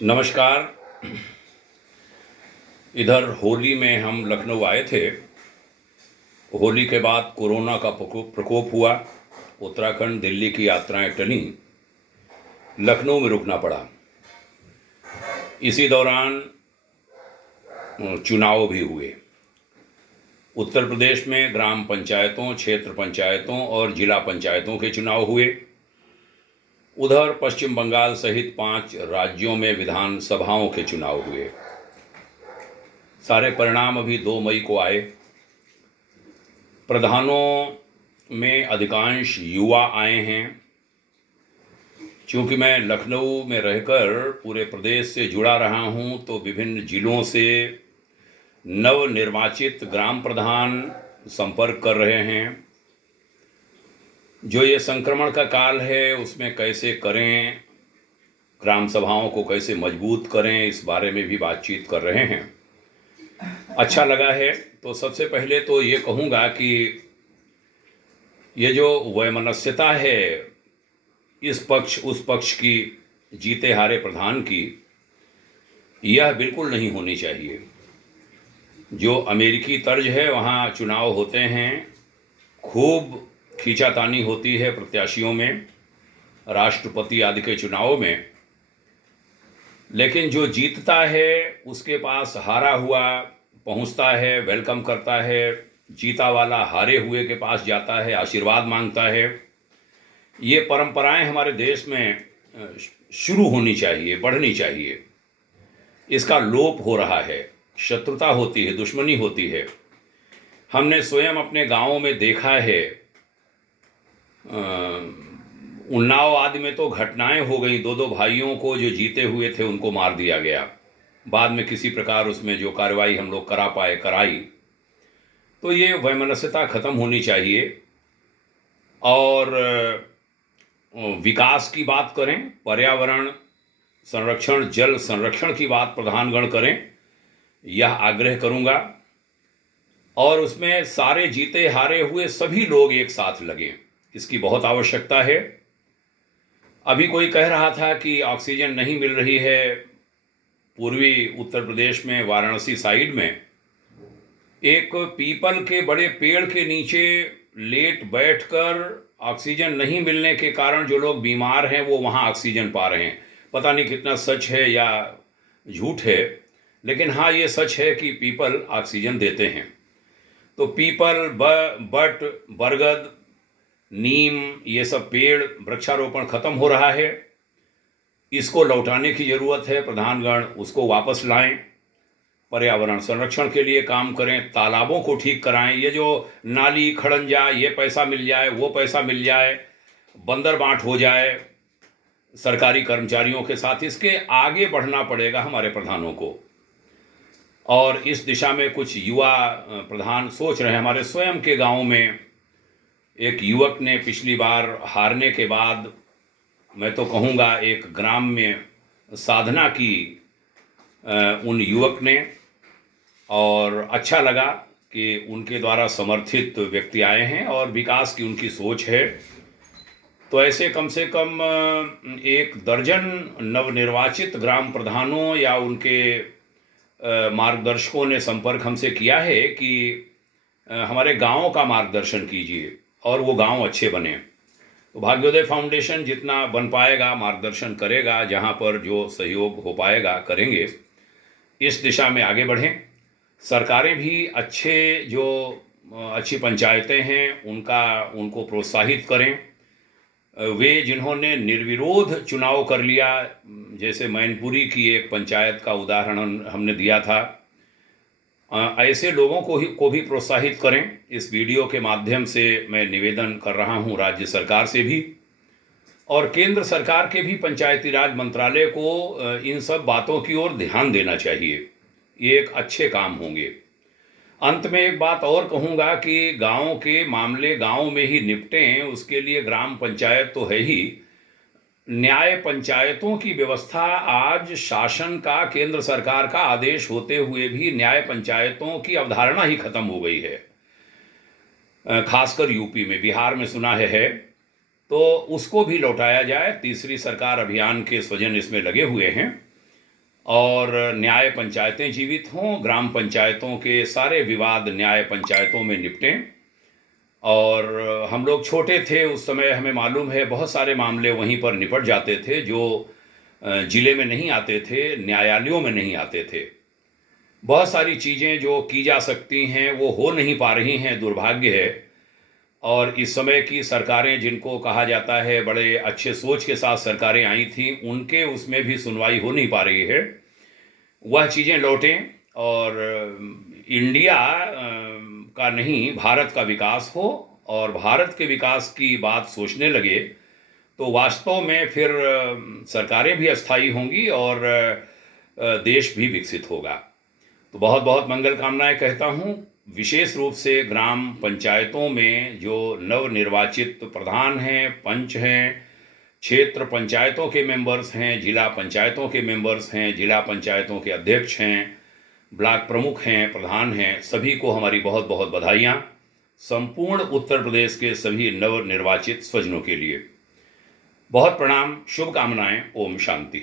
नमस्कार। इधर होली में हम लखनऊ आए थे। होली के बाद कोरोना का प्रकोप हुआ। उत्तराखंड दिल्ली की यात्राएं टली। लखनऊ में रुकना पड़ा। इसी दौरान चुनाव भी हुए। उत्तर प्रदेश में ग्राम पंचायतों, क्षेत्र पंचायतों और जिला पंचायतों के चुनाव हुए। उधर पश्चिम बंगाल सहित 5 राज्यों में विधानसभाओं के चुनाव हुए। सारे परिणाम अभी 2 मई को आए। प्रधानों में अधिकांश युवा आए हैं। चूँकि मैं लखनऊ में रहकर पूरे प्रदेश से जुड़ा रहा हूँ, तो विभिन्न जिलों से नवनिर्वाचित ग्राम प्रधान संपर्क कर रहे हैं। जो ये संक्रमण का काल है, उसमें कैसे करें, ग्राम सभाओं को कैसे मजबूत करें, इस बारे में भी बातचीत कर रहे हैं। अच्छा लगा है। तो सबसे पहले तो ये कहूँगा कि ये जो वैमनस्यता है इस पक्ष उस पक्ष की, जीते हारे प्रधान की, यह बिल्कुल नहीं होनी चाहिए। जो अमेरिकी तर्ज है, वहाँ चुनाव होते हैं, खूब खींचातानी होती है प्रत्याशियों में, राष्ट्रपति आदि के चुनाव में, लेकिन जो जीतता है उसके पास हारा हुआ पहुंचता है, वेलकम करता है। जीता वाला हारे हुए के पास जाता है, आशीर्वाद मांगता है। ये परंपराएं हमारे देश में शुरू होनी चाहिए, बढ़नी चाहिए। इसका लोप हो रहा है। शत्रुता होती है, दुश्मनी होती है। हमने स्वयं अपने गांवों में देखा है। उन्नाव आदि में तो घटनाएं हो गई। 2 भाइयों को जो जीते हुए थे उनको मार दिया गया। बाद में किसी प्रकार उसमें जो कार्रवाई हम लोग करा पाए कराई। तो ये वैमनस्यता खत्म होनी चाहिए। और विकास की बात करें, पर्यावरण संरक्षण, जल संरक्षण की बात प्रधानगण करें, यह आग्रह करूंगा। और उसमें सारे जीते हारे हुए सभी लोग एक साथ लगें, इसकी बहुत आवश्यकता है। अभी कोई कह रहा था कि ऑक्सीजन नहीं मिल रही है। पूर्वी उत्तर प्रदेश में वाराणसी साइड में एक पीपल के बड़े पेड़ के नीचे लेट बैठकर ऑक्सीजन नहीं मिलने के कारण जो लोग बीमार हैं वो वहाँ ऑक्सीजन पा रहे हैं। पता नहीं कितना सच है या झूठ है, लेकिन हाँ, ये सच है कि पीपल ऑक्सीजन देते हैं। तो पीपल, बट, बरगद, नीम, ये सब पेड़ वृक्षारोपण खत्म हो रहा है। इसको लौटाने की ज़रूरत है। प्रधानगण उसको वापस लाएं। पर्यावरण संरक्षण के लिए काम करें। तालाबों को ठीक कराएं। ये जो नाली खड़ंजा, ये पैसा मिल जाए, वो पैसा मिल जाए, बंदर बांट हो जाए सरकारी कर्मचारियों के साथ, इसके आगे बढ़ना पड़ेगा हमारे प्रधानों को। और इस दिशा में कुछ युवा प्रधान सोच रहे हैं। हमारे स्वयं के गांव में एक युवक ने पिछली बार हारने के बाद, मैं तो कहूँगा, एक ग्राम में साधना की उन युवक ने। और अच्छा लगा कि उनके द्वारा समर्थित व्यक्ति आए हैं और विकास की उनकी सोच है। तो ऐसे कम से कम 1 दर्जन नवनिर्वाचित ग्राम प्रधानों या उनके मार्गदर्शकों ने संपर्क हमसे किया है कि हमारे गाँव का मार्गदर्शन कीजिए और वो गाँव अच्छे बने। तो भाग्योदय फाउंडेशन जितना बन पाएगा मार्गदर्शन करेगा, जहाँ पर जो सहयोग हो पाएगा करेंगे। इस दिशा में आगे बढ़ें। सरकारें भी अच्छी पंचायतें हैं उनको प्रोत्साहित करें। वे जिन्होंने निर्विरोध चुनाव कर लिया, जैसे मैनपुरी की एक पंचायत का उदाहरण हमने दिया था, ऐसे लोगों को भी प्रोत्साहित करें। इस वीडियो के माध्यम से मैं निवेदन कर रहा हूं राज्य सरकार से भी और केंद्र सरकार के भी पंचायती राज मंत्रालय को इन सब बातों की ओर ध्यान देना चाहिए। ये एक अच्छे काम होंगे। अंत में एक बात और कहूँगा कि गाँव के मामले गाँव में ही निपटें, उसके लिए ग्राम पंचायत तो है ही। न्याय पंचायतों की व्यवस्था आज शासन का, केंद्र सरकार का आदेश होते हुए भी न्याय पंचायतों की अवधारणा ही खत्म हो गई है। खासकर यूपी में, बिहार में सुना है। तो उसको भी लौटाया जाए। तीसरी सरकार अभियान के स्वजन इसमें लगे हुए हैं। और न्याय पंचायतें जीवित हों, ग्राम पंचायतों के सारे विवाद न्याय पंचायतों में निपटें। और हम लोग छोटे थे उस समय, हमें मालूम है बहुत सारे मामले वहीं पर निपट जाते थे जो ज़िले में नहीं आते थे, न्यायालयों में नहीं आते थे। बहुत सारी चीज़ें जो की जा सकती हैं वो हो नहीं पा रही हैं, दुर्भाग्य है। और इस समय की सरकारें, जिनको कहा जाता है बड़े अच्छे सोच के साथ सरकारें आई थी, उनके उसमें भी सुनवाई हो नहीं पा रही है। वह चीज़ें लौटें और इंडिया का नहीं, भारत का विकास हो, और भारत के विकास की बात सोचने लगे तो वास्तव में फिर सरकारें भी अस्थायी होंगी और देश भी विकसित होगा। तो बहुत बहुत मंगल कामनाएं कहता हूँ। विशेष रूप से ग्राम पंचायतों में जो नवनिर्वाचित प्रधान हैं, पंच हैं, क्षेत्र पंचायतों के मेंबर्स हैं, जिला पंचायतों के मेंबर्स हैं, जिला पंचायतों के अध्यक्ष हैं, ब्लॉक प्रमुख हैं, प्रधान हैं, सभी को हमारी बहुत बहुत बधाइयाँ। संपूर्ण उत्तर प्रदेश के सभी नवनिर्वाचित स्वजनों के लिए बहुत प्रणाम, शुभकामनाएं। ओम शांति।